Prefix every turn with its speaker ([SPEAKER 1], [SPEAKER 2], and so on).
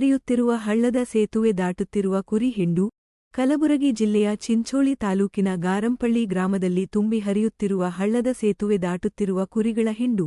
[SPEAKER 1] ಹರಿಯುತ್ತಿರುವ ಹಳ್ಳದ ಸೇತುವೆ ದಾಟುತ್ತಿರುವ ಕುರಿ ಹಿಂಡು ಕಲಬುರಗಿ ಜಿಲ್ಲೆಯ ಚಿಂಚೋಳಿ ತಾಲೂಕಿನ ಗಾರಂಪಳ್ಳಿ ಗ್ರಾಮದಲ್ಲಿ ತುಂಬಿ ಹರಿಯುತ್ತಿರುವ ಹಳ್ಳದ ಸೇತುವೆ ದಾಟುತ್ತಿರುವ ಕುರಿಗಳ ಹಿಂಡು